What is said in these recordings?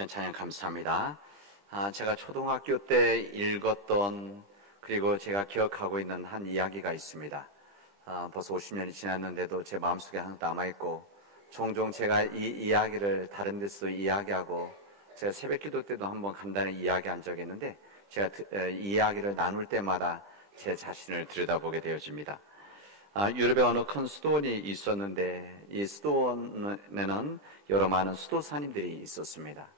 귀한 찬양 감사합니다. 제가 초등학교 때 읽었던 그리고 제가 기억하고 있는 한 이야기가 있습니다. 벌써 50년이 지났는데도 제 마음속에 항상 남아있고 종종 제가 이 이야기를 다른 데서 이야기하고 제가 새벽기도 때도 한번 간단히 이야기한 적이 있는데 제가 이 이야기를 나눌 때마다 제 자신을 들여다보게 되어집니다. 유럽에 어느 큰 수도원이 있었는데 이 수도원에는 여러 많은 수도사님들이 있었습니다.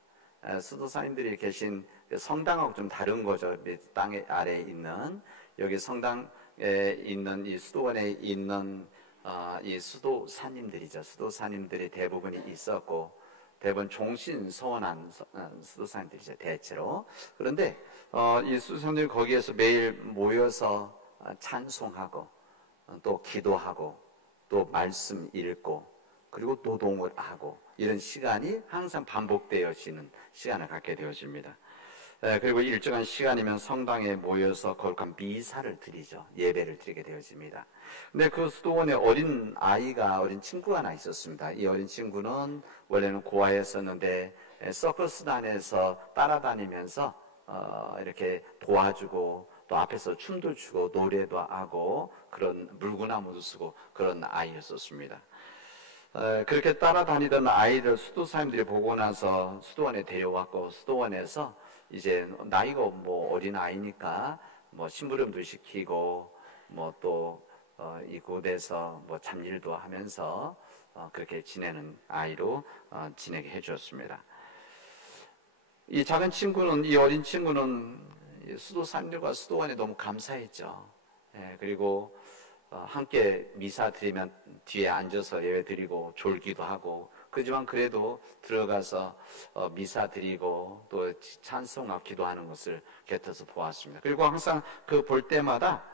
수도사님들이 계신 성당하고 좀 다른 거죠. 땅 아래에 있는 여기 성당에 있는 이 수도원에 있는 이 수도사님들이죠. 수도사님들이 대부분이 있었고 대부분 종신서원한 수도사님들이죠. 대체로. 그런데 이 수도사님들이 거기에서 매일 모여서 찬송하고 또 기도하고 또 말씀 읽고 그리고 노동을 하고 이런 시간이 항상 반복되어지는 시간을 갖게 되어집니다. 그리고 일정한 시간이면 성당에 모여서 거룩한 미사를 드리죠. 예배를 드리게 되어집니다. 근데 그 수도원에 어린 친구가 하나 있었습니다. 이 어린 친구는 원래는 고아였었는데 서커스단에서 따라다니면서 이렇게 도와주고 또 앞에서 춤도 추고 노래도 하고 그런 물구나무도 쓰고 그런 아이였었습니다. 그렇게 따라다니던 아이를 수도사님들이 보고 나서 수도원에 데려왔고 수도원에서 이제 나이가 뭐 어린 아이니까 뭐 심부름도 시키고 뭐 또 이곳에서 뭐 잡일도 하면서 그렇게 지내는 아이로 지내게 해주었습니다. 이 작은 친구는 이 어린 친구는 수도사님들과 수도원에 너무 감사했죠. 그리고 함께 미사 드리면 뒤에 앉아서 예배 드리고 졸기도 하고 그렇지만 그래도 들어가서 미사 드리고 또 찬송하고 기도하는 것을 곁에서 보았습니다. 그리고 항상 그 볼 때마다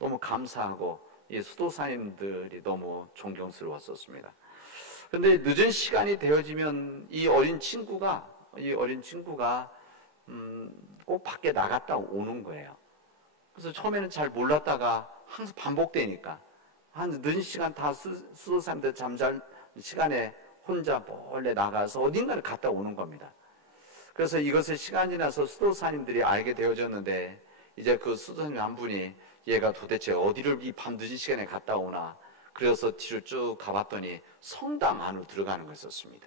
너무 감사하고 이 수도사님들이 너무 존경스러웠었습니다. 그런데 늦은 시간이 되어지면 이 어린 친구가 꼭 밖에 나갔다 오는 거예요. 그래서 처음에는 잘 몰랐다가 항상 반복되니까 한 늦은 시간 다 수도사님들 잠잘 시간에 혼자 몰래 나가서 어딘가를 갔다 오는 겁니다. 그래서 이것을 시간이 나서 수도사님들이 알게 되어졌는데 이제 그 수도사님 한 분이 얘가 도대체 어디를 이 밤 늦은 시간에 갔다 오나 그래서 뒤로 쭉 가봤더니 성당 안으로 들어가는 거였습니다.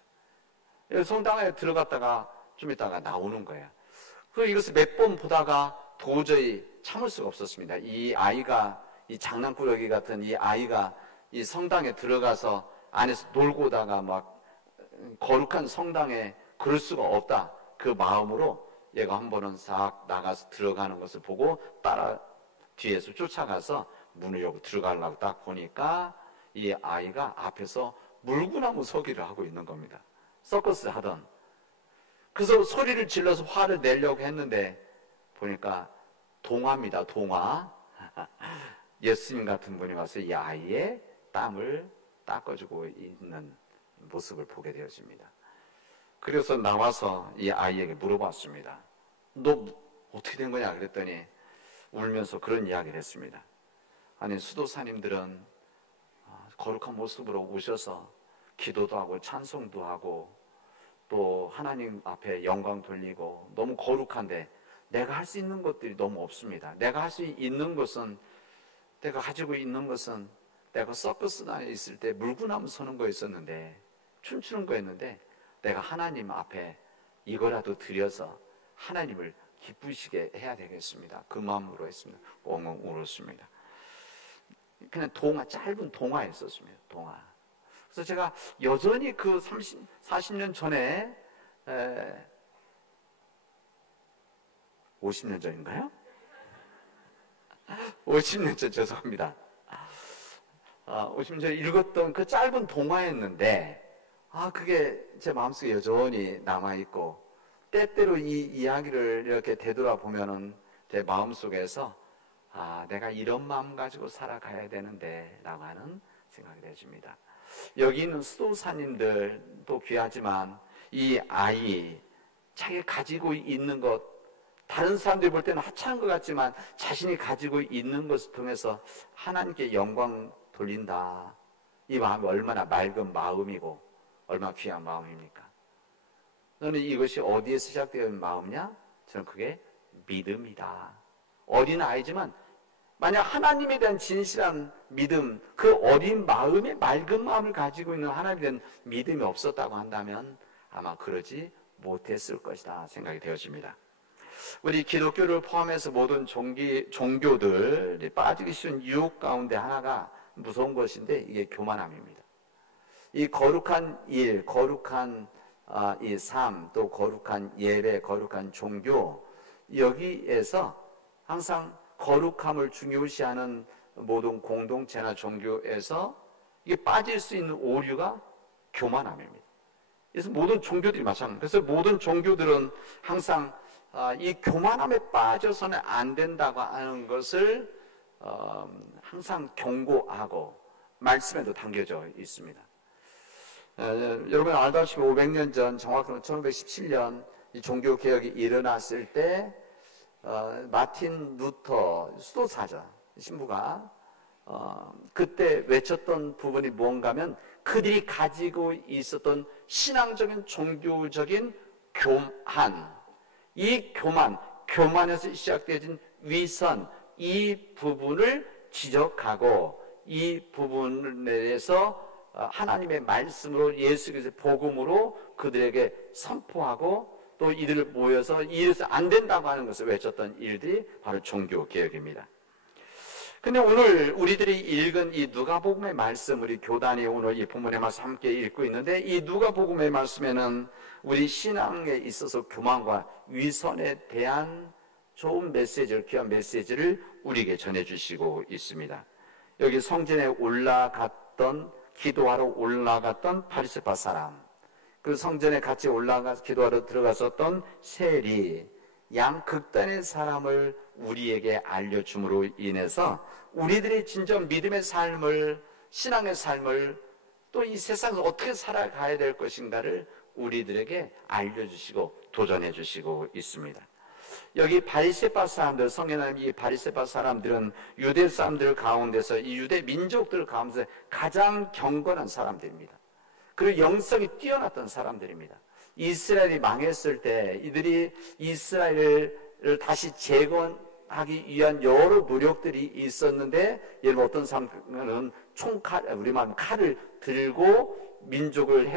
성당에 들어갔다가 좀 있다가 나오는 거예요. 그래서 이것을 몇 번 보다가 도저히 참을 수가 없었습니다. 이 장난꾸러기 같은 이 아이가 이 성당에 들어가서 안에서 놀고 오다가 막 거룩한 성당에 그럴 수가 없다. 그 마음으로 얘가 한 번은 싹 나가서 들어가는 것을 보고 따라 뒤에서 쫓아가서 문을 열고 들어가려고 딱 보니까 이 아이가 앞에서 물구나무 서기를 하고 있는 겁니다. 서커스 하던. 그래서 소리를 질러서 화를 내려고 했는데 보니까 동화입니다. 동화. 예수님 같은 분이 와서 이 아이의 땀을 닦아주고 있는 모습을 보게 되어집니다. 그래서 나와서 이 아이에게 물어봤습니다. 너 어떻게 된 거냐 그랬더니 울면서 그런 이야기를 했습니다. 아니 수도사님들은 거룩한 모습으로 오셔서 기도도 하고 찬송도 하고 또 하나님 앞에 영광 돌리고 너무 거룩한데 내가 할 수 있는 것들이 너무 없습니다. 내가 할 수 있는 것은 내가 가지고 있는 것은 내가 서커스단에 있을 때 물구나무 서는 거였었는데 춤추는 거였는데 내가 하나님 앞에 이거라도 드려서 하나님을 기쁘시게 해야 되겠습니다. 그 마음으로 했습니다. 엉엉 울었습니다. 그냥 짧은 동화였었습니다. 동화. 그래서 제가 여전히 그 40년 전에 50년 전인가요? 50년 전 죄송합니다. 50년 전에 읽었던 그 짧은 동화였는데 그게 제 마음속에 여전히 남아있고 때때로 이 이야기를 이렇게 되돌아보면은 제 마음속에서 내가 이런 마음 가지고 살아가야 되는데 라고 하는 생각이 되어집니다. 여기 있는 수도사님들도 귀하지만 이 아이 자기가 가지고 있는 것 다른 사람들이 볼 때는 하찮은 것 같지만 자신이 가지고 있는 것을 통해서 하나님께 영광 돌린다. 이 마음이 얼마나 맑은 마음이고 얼마나 귀한 마음입니까? 너는 이것이 어디에서 시작되는 마음이냐? 저는 그게 믿음이다. 어린 아이지만 만약 하나님에 대한 진실한 믿음, 그 어린 마음에 맑은 마음을 가지고 있는 하나님에 대한 믿음이 없었다고 한다면 아마 그러지 못했을 것이다 생각이 되어집니다. 우리 기독교를 포함해서 모든 종교들이 빠지기 쉬운 유혹 가운데 하나가 무서운 것인데 이게 교만함입니다. 이 거룩한 일, 거룩한 이 삶, 또 거룩한 예배, 거룩한 종교, 여기에서 항상 거룩함을 중요시하는 모든 공동체나 종교에서 이게 빠질 수 있는 오류가 교만함입니다. 그래서 모든 종교들이 마찬가지입니다. 그래서 모든 종교들은 항상 이 교만함에 빠져서는 안 된다고 하는 것을 항상 경고하고 말씀에도 담겨져 있습니다. 여러분 알다시피 500년 전, 정확히는 1517년 이 종교개혁이 일어났을 때 마틴 루터 수도사자 신부가 그때 외쳤던 부분이 뭔가면 그들이 가지고 있었던 신앙적인 종교적인 교만, 이 교만에서 시작되어진 위선, 이 부분을 지적하고 이 부분에 대해서 하나님의 말씀으로 예수 그리스도의 복음으로 그들에게 선포하고 또 이들을 모여서 이래서 안 된다고 하는 것을 외쳤던 일들이 바로 종교개혁입니다. 근데 오늘 우리들이 읽은 이 누가복음의 말씀, 우리 교단이 오늘 이 본문의 말씀 함께 읽고 있는데 이 누가복음의 말씀에는 우리 신앙에 있어서 교만과 위선에 대한 좋은 메시지를, 귀한 메시지를 우리에게 전해주시고 있습니다. 여기 성전에 기도하러 올라갔던 바리새파 사람, 그 성전에 같이 기도하러 들어갔었던 세리, 양 극단의 사람을 우리에게 알려줌으로 인해서 우리들이 진정 믿음의 삶을, 신앙의 삶을 또 이 세상에서 어떻게 살아가야 될 것인가를 우리들에게 알려주시고 도전해 주시고 있습니다. 여기 바리새파 사람들, 성경에 이 바리새파 사람들은 유대 사람들 가운데서 이 유대 민족들 가운데서 가장 경건한 사람들입니다. 그리고 영성이 뛰어났던 사람들입니다. 이스라엘이 망했을 때 이들이 이스라엘을 다시 재건하기 위한 여러 노력들이 있었는데, 여러분 어떤 사람은 우리만 칼을 들고 민족을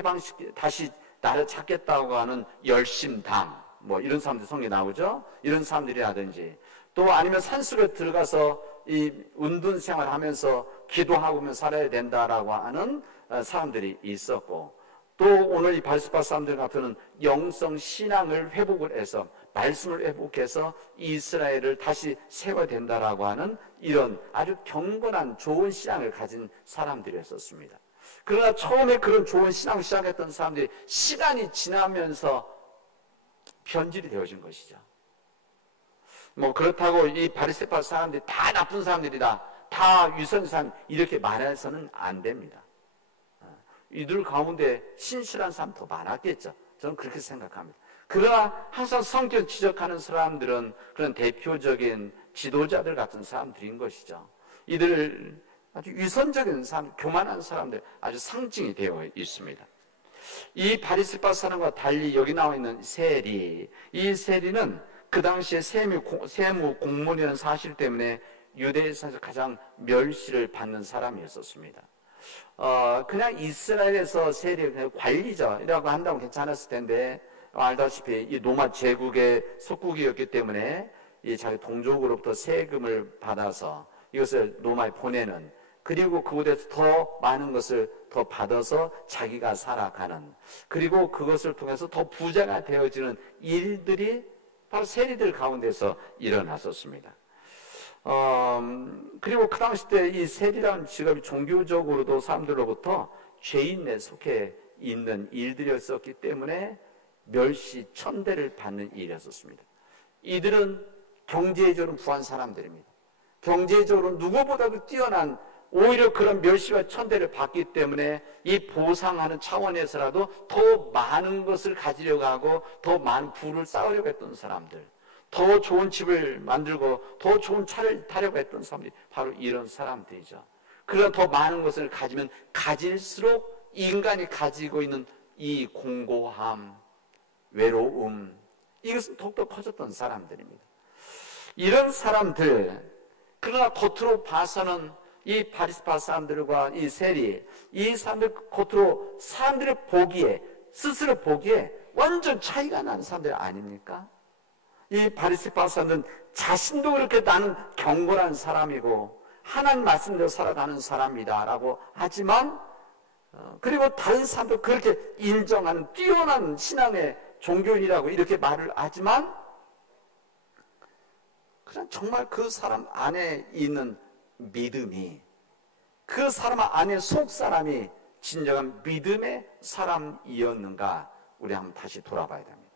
다시 나를 찾겠다고 하는 열심당, 뭐 이런 사람들 성경에 나오죠. 이런 사람들이라든지 또 아니면 산속에 들어가서 이 운동 생활하면서 기도하고 살아야 된다라고 하는 사람들이 있었고, 또 오늘 이 바리새파 사람들 같은 영성 신앙을 회복을 해서 말씀을 회복해서 이스라엘을 다시 세워야 된다라고 하는 이런 아주 경건한 좋은 신앙을 가진 사람들이었습니다. 그러나 처음에 그런 좋은 신앙을 시작했던 사람들이 시간이 지나면서 변질이 되어진 것이죠. 뭐 그렇다고 이 바리새파 사람들이 다 나쁜 사람들이다, 다 위선한 사람, 이렇게 말해서는 안 됩니다. 이들 가운데 신실한 사람 더 많았겠죠. 저는 그렇게 생각합니다. 그러나 항상 성경 지적하는 사람들은 그런 대표적인 지도자들 같은 사람들인 것이죠. 이들 아주 위선적인 사람, 교만한 사람들, 아주 상징이 되어 있습니다. 이 바리새파 사람과 달리 여기 나와 있는 세리, 이 세리는 그 당시에 세무 공무원이라는 사실 때문에 유대에서 가장 멸시를 받는 사람이었습니다. 그냥 이스라엘에서 세리, 그냥 관리자라고 한다면 괜찮았을 텐데, 알다시피 이 로마 제국의 속국이었기 때문에 이 자기 동족으로부터 세금을 받아서 이것을 로마에 보내는, 그리고 그곳에서 더 많은 것을 더 받아서 자기가 살아가는, 그리고 그것을 통해서 더 부자가 되어지는 일들이 바로 세리들 가운데서 일어났었습니다. 그리고 그 당시 때 이 세리라는 직업이 종교적으로도 사람들로부터 죄인에 속해 있는 일들이었었기 때문에 멸시, 천대를 받는 일이었습니다. 이들은 경제적으로 부한 사람들입니다. 경제적으로 누구보다도 뛰어난, 오히려 그런 멸시와 천대를 받기 때문에 이 보상하는 차원에서라도 더 많은 것을 가지려고 하고 더 많은 부를 쌓으려고 했던 사람들, 더 좋은 집을 만들고 더 좋은 차를 타려고 했던 사람들이 바로 이런 사람들이죠. 그러나 더 많은 것을 가지면 가질수록 인간이 가지고 있는 이 공고함, 외로움, 이것은 더욱더 커졌던 사람들입니다. 이런 사람들, 그러나 겉으로 봐서는 이 바리새파 사람들과 이 세리, 이 사람들 겉으로 사람들을 보기에, 스스로 보기에 완전 차이가 나는 사람들 아닙니까? 이 바리새파 사람들은 자신도 그렇게 나는 경건한 사람이고 하나님 말씀대로 살아가는 사람이다라고 하지만, 그리고 다른 사람도 그렇게 인정하는 뛰어난 신앙의 종교인이라고 이렇게 말을 하지만, 그냥 정말 그 사람 안에 있는 믿음이, 그 사람 안에 속 사람이 진정한 믿음의 사람이었는가, 우리 한번 다시 돌아봐야 됩니다.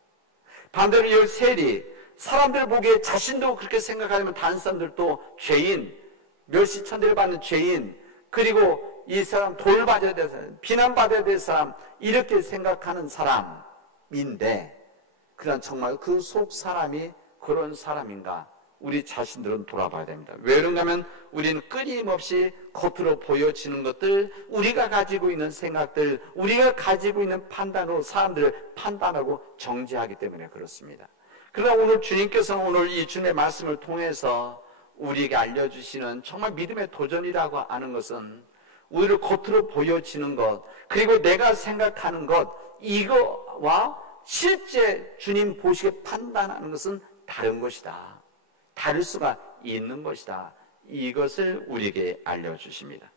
반대로 이 세리, 사람들 보기에 자신도 그렇게 생각하면 다른 사람들도 죄인, 멸시천대를 받는 죄인, 그리고 이 사람 돌봐줘야 될 사람, 비난받아야 될 사람, 이렇게 생각하는 사람인데, 그냥 정말 그 속 사람이 그런 사람인가, 우리 자신들은 돌아봐야 됩니다. 왜 그런가 하면 우리는 끊임없이 겉으로 보여지는 것들, 우리가 가지고 있는 생각들, 우리가 가지고 있는 판단으로 사람들을 판단하고 정죄하기 때문에 그렇습니다. 그러나 오늘 주님께서는 오늘 이 주님의 말씀을 통해서 우리에게 알려주시는 정말 믿음의 도전이라고 하는 것은, 우리를 겉으로 보여지는 것, 그리고 내가 생각하는 것, 이거와 실제 주님 보시기에 판단하는 것은 다른 것이다, 다를 수가 있는 것이다, 이것을 우리에게 알려주십니다.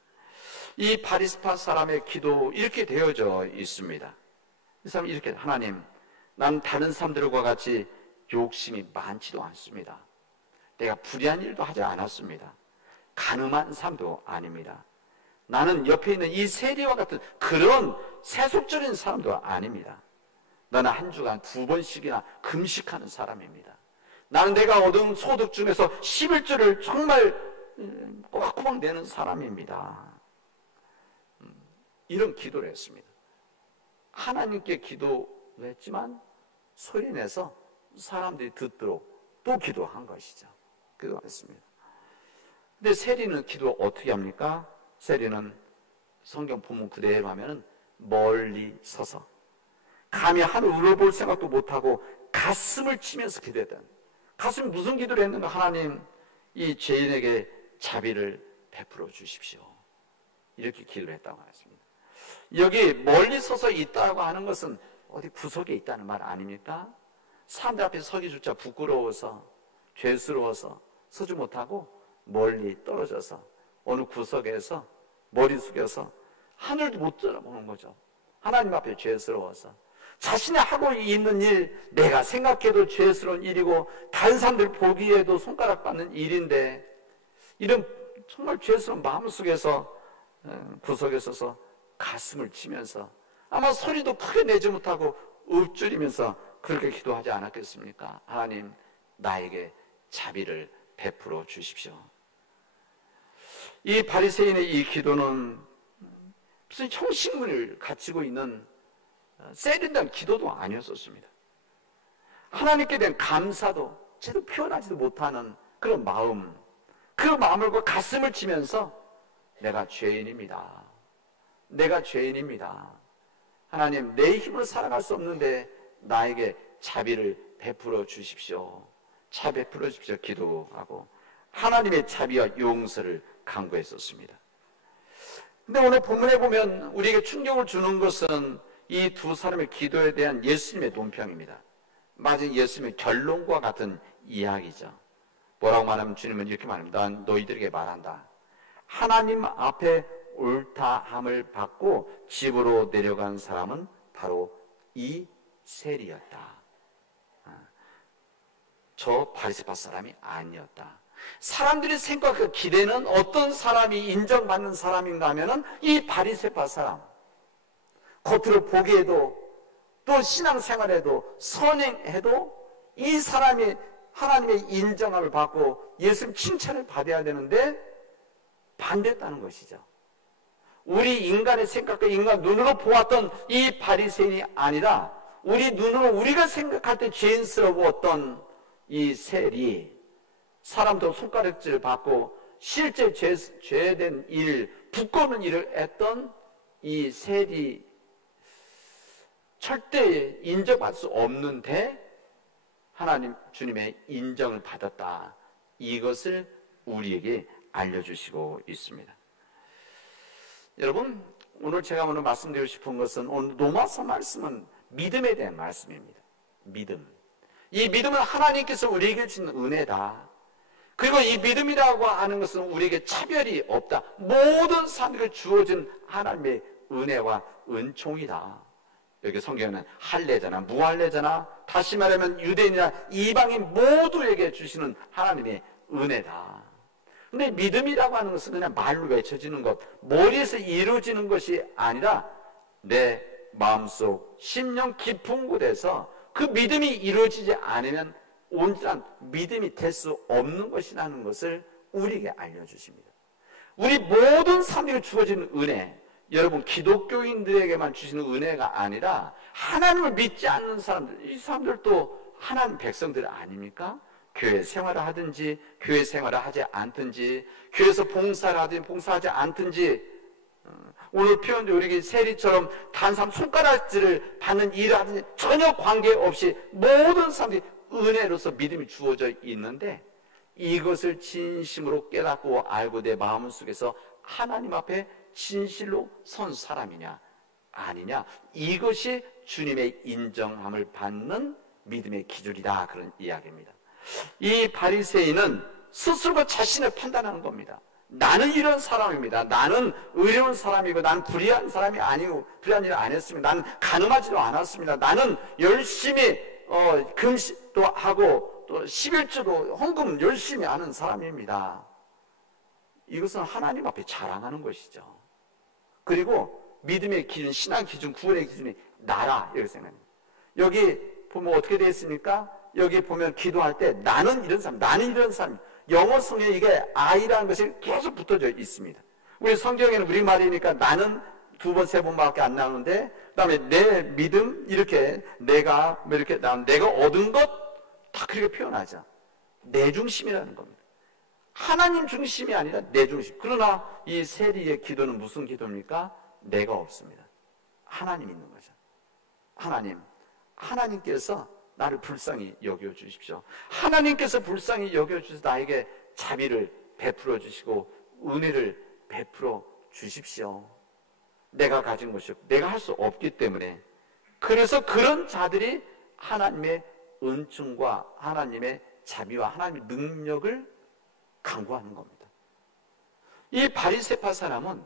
이 바리새파 사람의 기도 이렇게 되어져 있습니다. 이 사람이 이렇게, 하나님, 난 다른 사람들과 같이 욕심이 많지도 않습니다. 내가 불의한 일도 하지 않았습니다. 간음한 사람도 아닙니다. 나는 옆에 있는 이 세리와 같은 그런 세속적인 사람도 아닙니다. 나는 한 주간 2번씩이나 금식하는 사람입니다. 나는 내가 얻은 소득 중에서 11조를 정말 꼬박꼬박 내는 사람입니다. 이런 기도를 했습니다. 하나님께 기도를 했지만 소리내서 사람들이 듣도록 또 기도한 것이죠. 기도했습니다. 근데 세리는 기도 어떻게 합니까? 세리는 성경 본문 그대로 하면은 멀리 서서 감히 하늘을 볼 생각도 못하고 가슴을 치면서 기도했다. 가슴 무슨 기도를 했는가? 하나님, 이 죄인에게 자비를 베풀어 주십시오. 이렇게 기도를 했다고 하였습니다. 여기 멀리 서서 있다고 하는 것은 어디 구석에 있다는 말 아닙니까? 사람들 앞에 서기조차 부끄러워서, 죄스러워서 서지 못하고 멀리 떨어져서 어느 구석에서 머리 숙여서 하늘도 못 쳐다보는 거죠. 하나님 앞에 죄스러워서 자신이 하고 있는 일, 내가 생각해도 죄스러운 일이고 다른 사람들 보기에도 손가락 받는 일인데, 이런 정말 죄스러운 마음속에서 구석에 서서 가슴을 치면서 아마 소리도 크게 내지 못하고 읊조리면서 그렇게 기도하지 않았겠습니까? 하나님, 나에게 자비를 베풀어 주십시오. 이 바리새인의 이 기도는 무슨 형식문을 갖추고 있는 세련된 기도도 아니었었습니다. 하나님께 대한 감사도 제대로 표현하지도 못하는 그런 마음, 그 마음을 가슴을 치면서 내가 죄인입니다. 내가 죄인입니다. 하나님, 내 힘으로 살아갈 수 없는데 나에게 자비를 베풀어 주십시오. 자비 베풀어 주십시오. 기도하고 하나님의 자비와 용서를 간구했었습니다. 근데 오늘 본문에 보면 우리에게 충격을 주는 것은 이 두 사람의 기도에 대한 예수님의 논평입니다. 마치 예수님의 결론과 같은 이야기죠. 뭐라고 말하면 주님은 이렇게 말합니다. 난 너희들에게 말한다. 하나님 앞에 옳다함을 받고 집으로 내려간 사람은 바로 이 세리였다. 저 바리새파 사람이 아니었다. 사람들이 생각하고 기대는 어떤 사람이 인정받는 사람인가 하면은 이 바리새파 사람, 겉으로 보기에도 또 신앙생활에도 선행해도 이 사람이 하나님의 인정함을 받고 예수님 칭찬을 받아야 되는데 반대했다는 것이죠. 우리 인간의 생각과 인간 눈으로 보았던 이 바리새인이 아니라 우리 눈으로 우리가 생각할 때 죄인스러웠던 이 세리, 사람도 손가락질 받고 실제 죄된 일, 부끄러운 일을 했던 이 세리, 절대 인정받을 수 없는데 하나님 주님의 인정을 받았다. 이것을 우리에게 알려주시고 있습니다. 여러분, 오늘 말씀드리고 싶은 것은 오늘 로마서 말씀은 믿음에 대한 말씀입니다. 믿음. 이 믿음은 하나님께서 우리에게 주신 은혜다. 그리고 이 믿음이라고 하는 것은 우리에게 차별이 없다. 모든 사람에게 주어진 하나님의 은혜와 은총이다. 여기 성경에는 할례잖아, 무할례잖아, 다시 말하면 유대인이나 이방인 모두에게 주시는 하나님의 은혜다. 근데 믿음이라고 하는 것은 그냥 말로 외쳐지는 것, 머리에서 이루어지는 것이 아니라 내 마음속 심령 깊은 곳에서 그 믿음이 이루어지지 않으면 온전한 믿음이 될 수 없는 것이라는 것을 우리에게 알려주십니다. 우리 모든 사람에게 주어지는 은혜, 여러분 기독교인들에게만 주시는 은혜가 아니라 하나님을 믿지 않는 사람들, 이 사람들도 하나님 백성들 아닙니까? 교회 생활을 하든지 교회 생활을 하지 않든지, 교회에서 봉사를 하든지 봉사하지 않든지, 오늘 표현도 우리 세리처럼 단삼 손가락질을 받는 일을 하든지 전혀 관계없이 모든 사람들이 은혜로서 믿음이 주어져 있는데, 이것을 진심으로 깨닫고 알고 내 마음속에서 하나님 앞에 진실로 선 사람이냐 아니냐, 이것이 주님의 인정함을 받는 믿음의 기준이다, 그런 이야기입니다. 이 바리새인은 스스로 자신을 판단하는 겁니다. 나는 이런 사람입니다. 나는 의로운 사람이고 나는 불의한 사람이 아니고 불의한 일을 안 했습니다. 나는 가늠하지도 않았습니다. 나는 열심히 금식도 하고 또 11조도 헌금 열심히 하는 사람입니다. 이것은 하나님 앞에 자랑하는 것이죠. 그리고 믿음의 기준, 신앙 기준, 구원의 기준이 나라, 이렇게 생각합니다. 여기 보면 어떻게 되어 있습니까? 여기 보면 기도할 때 나는 이런 사람, 나는 이런 사람, 영어 성경에 이게 I라는 것이 계속 붙어져 있습니다. 우리 성경에는 우리말이니까 나는 2번, 3번밖에 안 나오는데, 그 다음에 내 믿음, 이렇게 내가, 이렇게 내가 얻은 것, 다 그렇게 표현하죠. 내 중심이라는 겁니다. 하나님 중심이 아니라 내 중심. 그러나 이 세리의 기도는 무슨 기도입니까? 내가 없습니다. 하나님 있는 거죠. 하나님께서 나를 불쌍히 여겨주십시오. 하나님께서 불쌍히 여겨주셔서 나에게 자비를 베풀어 주시고 은혜를 베풀어 주십시오. 내가 가진 것이 내가 할 수 없기 때문에, 그래서 그런 자들이 하나님의 은총과 하나님의 자비와 하나님의 능력을 강구하는 겁니다. 이 바리새파 사람은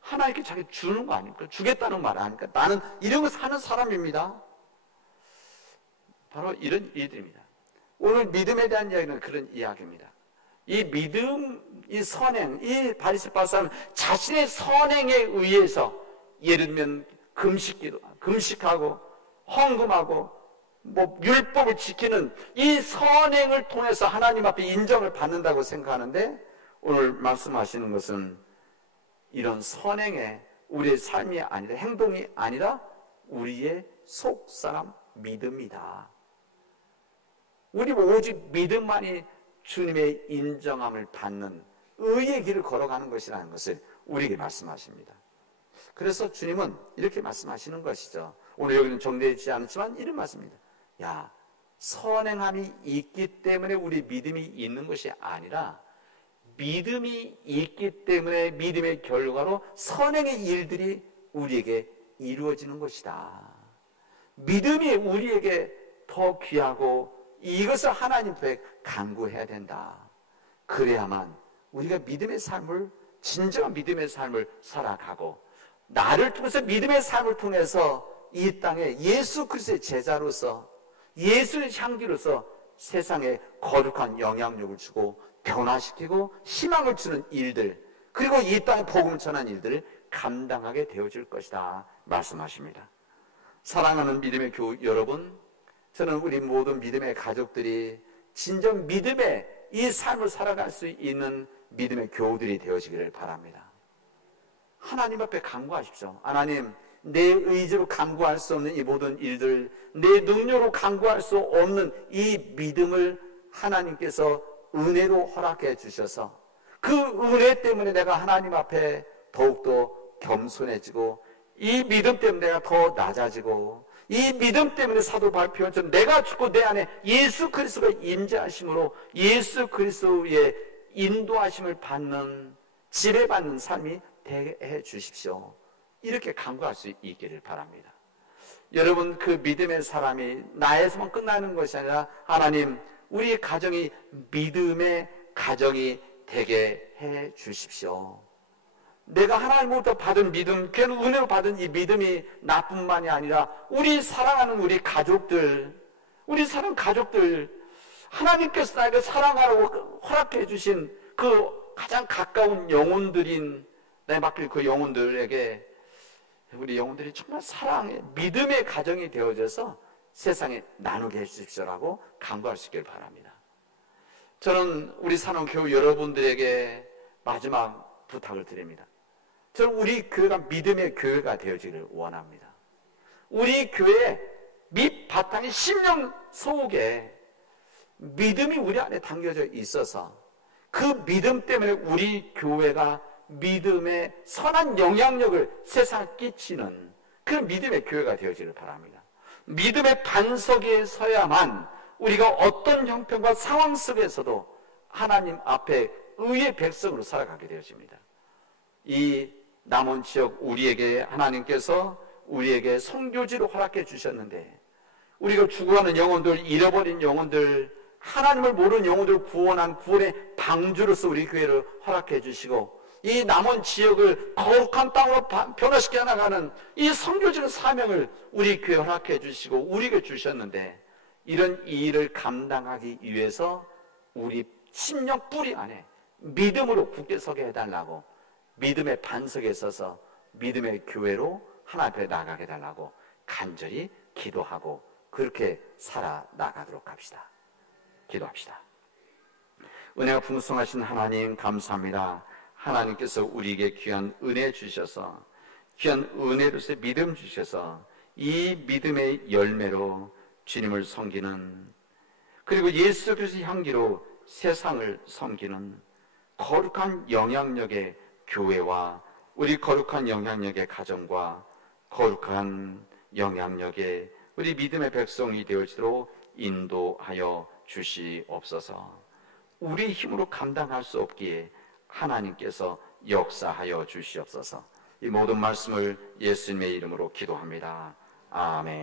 하나님께 자기 주는 거 아닙니까? 주겠다는 말 아닙니까? 나는 이런 거 사는 사람입니다. 바로 이런 일들입니다. 오늘 믿음에 대한 이야기는 그런 이야기입니다. 이 믿음, 이 선행, 이 바리새파 사람은 자신의 선행에 의해서, 예를 들면 금식하고 헌금하고 율법을 지키는 이 선행을 통해서 하나님 앞에 인정을 받는다고 생각하는데, 오늘 말씀하시는 것은 이런 선행에 우리의 삶이 아니라, 행동이 아니라 우리의 속사람 믿음이다. 우리 오직 믿음만이 주님의 인정함을 받는 의의 길을 걸어가는 것이라는 것을 우리에게 말씀하십니다. 그래서 주님은 이렇게 말씀하시는 것이죠. 오늘 여기는 정리되지 않지만 이런 말씀입니다. 야, 선행함이 있기 때문에 우리 믿음이 있는 것이 아니라, 믿음이 있기 때문에 믿음의 결과로 선행의 일들이 우리에게 이루어지는 것이다. 믿음이 우리에게 더 귀하고 이것을 하나님 앞에 간구해야 된다. 그래야만 우리가 믿음의 삶을, 진정한 믿음의 삶을 살아가고, 나를 통해서 믿음의 삶을 통해서 이 땅에 예수 그리스도의 제자로서, 예수의 향기로서 세상에 거룩한 영향력을 주고 변화시키고 희망을 주는 일들, 그리고 이 땅에 복음을 전하는 일들을 감당하게 되어질 것이다 말씀하십니다. 사랑하는 믿음의 교우 여러분, 저는 우리 모든 믿음의 가족들이 진정 믿음의 이 삶을 살아갈 수 있는 믿음의 교우들이 되어지기를 바랍니다. 하나님 앞에 간구하십시오. 하나님, 내 의지로 간구할 수 없는 이 모든 일들, 내 능력으로 간구할 수 없는 이 믿음을 하나님께서 은혜로 허락해 주셔서 그 은혜 때문에 내가 하나님 앞에 더욱더 겸손해지고 이 믿음 때문에 내가 더 낮아지고, 이 믿음 때문에 사도 바울 표현처럼 내가 죽고 내 안에 예수 그리스도가 임재하심으로 예수 그리스도의 인도하심을 받는, 지배받는 삶이 되게 해 주십시오. 이렇게 간구할 수 있기를 바랍니다. 여러분, 그 믿음의 사람이 나에서만 끝나는 것이 아니라 하나님, 우리 가정이 믿음의 가정이 되게 해 주십시오. 내가 하나님으로부터 받은 믿음, 그는 은혜로 받은 이 믿음이 나뿐만이 아니라 우리 사랑하는 우리 가족들, 우리 사랑 가족들, 하나님께서 나에게 사랑하라고 허락해 주신 그 가장 가까운 영혼들인 내 맡길 그 영혼들에게 우리 영혼들이 정말 사랑의 믿음의 가정이 되어져서 세상에 나누게 해주십시오라고 간구할 수 있기를 바랍니다. 저는 우리 산원교회 여러분들에게 마지막 부탁을 드립니다. 저는 우리 교회가 믿음의 교회가 되어지기를 원합니다. 우리 교회의 밑바탕의 심령 속에 믿음이 우리 안에 담겨져 있어서 그 믿음 때문에 우리 교회가 믿음의 선한 영향력을 세상에 끼치는 그런 믿음의 교회가 되어지기를 바랍니다. 믿음의 반석에 서야만 우리가 어떤 형편과 상황 속에서도 하나님 앞에 의의 백성으로 살아가게 되어집니다. 이 남은 지역 우리에게 하나님께서 우리에게 선교지로 허락해 주셨는데, 우리가 죽어가는 영혼들, 잃어버린 영혼들, 하나님을 모르는 영혼들을 구원한 구원의 방주로서 우리 교회를 허락해 주시고, 이 남은 지역을 거룩한 땅으로 변화시켜 나가는 이 선교지의 사명을 우리 교회에 허락해 주시고 우리에게 주셨는데, 이런 일을 감당하기 위해서 우리 심령 뿌리 안에 믿음으로 굳게 서게 해달라고, 믿음의 반석에 서서 믿음의 교회로 하나님 앞에 나가게 해달라고 간절히 기도하고 그렇게 살아나가도록 합시다. 기도합시다. 은혜가 풍성하신 하나님, 감사합니다. 하나님께서 우리에게 귀한 은혜 주셔서, 귀한 은혜로서 믿음 주셔서 이 믿음의 열매로 주님을 섬기는, 그리고 예수 그리스도의 향기로 세상을 섬기는 거룩한 영향력의 교회와 우리 거룩한 영향력의 가정과 거룩한 영향력의 우리 믿음의 백성이 되어지도록 인도하여 주시옵소서. 우리 힘으로 감당할 수 없기에 하나님께서 역사하여 주시옵소서. 이 모든 말씀을 예수님의 이름으로 기도합니다. 아멘.